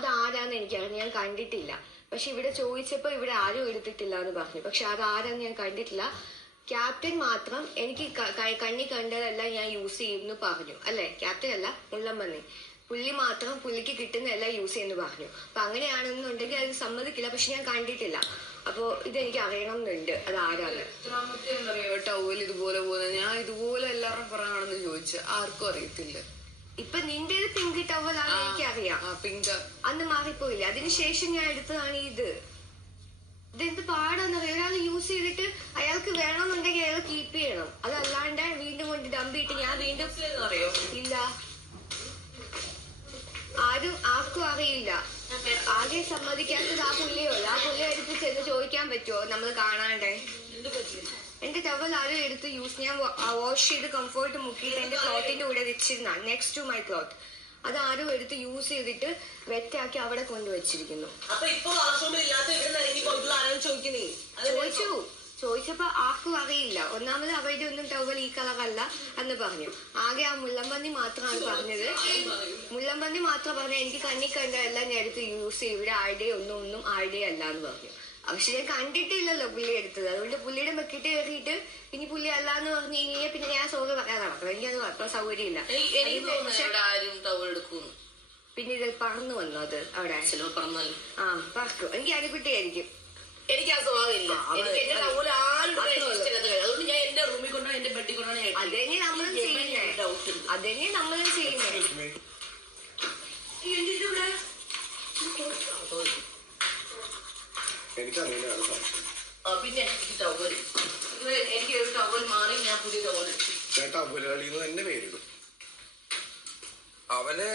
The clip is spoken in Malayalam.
അത് ആരാന്ന് എനിക്കറിയാം, ഞാൻ കണ്ടിട്ടില്ല. പക്ഷെ ഇവിടെ ചോദിച്ചപ്പോ ഇവിടെ ആരും എടുത്തിട്ടില്ല എന്ന് പറഞ്ഞു. പക്ഷെ അത് ആരാന്ന് ഞാൻ കണ്ടിട്ടില്ല. ക്യാപ്റ്റൻ മാത്രം എനിക്ക് കണ്ണി കണ്ടതെല്ലാം ഞാൻ യൂസ് ചെയ്യുമെന്ന് പറഞ്ഞു. അല്ലെ, ക്യാപ്റ്റൻ അല്ല, മുള്ളംപന്നി. പുള്ളി മാത്രം പുള്ളിക്ക് കിട്ടുന്നതെല്ലാം യൂസ് ചെയ്യുന്നു പറഞ്ഞു. അപ്പൊ അങ്ങനെയാണെന്നുണ്ടെങ്കിൽ അത് സമ്മതിക്കില്ല. പക്ഷെ ഞാൻ കണ്ടിട്ടില്ല. അപ്പൊ ഇതെനിക്ക് അറിയണം എന്നുണ്ട് അത് ആരാണ്. ടവൽ ഇതുപോലെ പോകുന്നത് ഞാൻ ഇതുപോലെ എല്ലാവരും പറയാണെന്ന് ചോദിച്ചു, ആർക്കും അറിയത്തില്ല. ഇപ്പൊ നിന്റെ പിങ്ക് ടവലാണ് എനിക്കറിയാം. പിങ്ക് അന്ന് മാറിപ്പോയില്ലേ, അതിനുശേഷം ഞാൻ എടുത്തതാണ് ഇത്. ഇതെന്ത് പാടാന്നറിയാം. ഒരാൾ യൂസ് ചെയ്തിട്ട് അയാൾക്ക് വേണമെന്നുണ്ടെങ്കിൽ അയാൾ കീപ്പ് ചെയ്യണം. അതല്ലാണ്ട് വീണ്ടും കൊണ്ട് ഡംപിട്ട് ഞാൻ വീണ്ടും ഇല്ല, ആർക്കും അറിയില്ല. ആകെ സമ്മതിക്കാത്തത് ആ പുള്ളിയോല്ല. ആ പുള്ളി എടുത്ത് ചെന്ന് ചോദിക്കാൻ പറ്റുമോ നമ്മൾ കാണാണ്ടേ? എന്റെ ടവൽ ആരും എടുത്ത് യൂസ്, ഞാൻ വാഷ് ചെയ്ത് കംഫർട്ട് മുക്കിയിട്ട് എന്റെ ക്ലോത്തിന്റെ കൂടെ വെച്ചിരുന്ന നെക്സ്റ്റ് ടു മൈ ക്ലോത്ത്, അത് ആരും എടുത്ത് യൂസ് ചെയ്തിട്ട് വെറ്റാക്കി അവിടെ കൊണ്ടുവച്ചിരിക്കുന്നു. ചോദിച്ചപ്പോ ആർക്കും അറിയില്ല. ഒന്നാമത് അവരുടെ ഒന്നും ടവൽ ഈ കളറല്ല എന്ന് പറഞ്ഞു. ആകെ ആ മുള്ളംപന്നി മാത്രമാണ് പറഞ്ഞത്. മുള്ളംപന്നി മാത്രം പറഞ്ഞു എനിക്ക് കണ്ണി കണ്ടതെല്ലാം ഞാൻ എടുത്ത് യൂസ് ചെയ്യും, ഇവിടെ ആരുടെ ഒന്നും ആരുടെ അല്ല എന്ന് പറഞ്ഞു. പക്ഷെ ഞാൻ കണ്ടിട്ടില്ലല്ലോ പുള്ളി എടുത്തത്. അതുകൊണ്ട് പുള്ളിയുടെ മെക്കിട്ട് കയറിയിട്ട് ഇനി പുള്ളി അല്ലാന്ന് പറഞ്ഞു കഴിഞ്ഞാൽ പിന്നെ ഞാൻ സോറി പറയാൻ നടക്കണം. എനിക്കത് അത്ര സൗകര്യമില്ല. പിന്നെ ഇത് പറന്നു വന്നു. അത് അവിടെ പറക്കും. എനിക്ക് അനുകുട്ടിയായിരിക്കും. എനിക്ക് ആ സ്വഭാവമില്ല. അതുകൊണ്ട് ഞാൻ എന്റെ റൂമിൽ കൊണ്ടോ എന്റെ ബെഡിൽ കൊണ്ടോ അതന്നെ നമ്മളും ചെയ്യുന്നേ. അതന്നെ നമ്മളും ചെയ്യുന്നേ. പിന്നെ എനിക്ക് ടവൽ, എനിക്ക് ഒരു ടവൽ മാറി ഞാൻ പുതിയ ടവൽ ടവലുകളിൽ നിന്ന് തന്നെ പേരിടും അവനെ.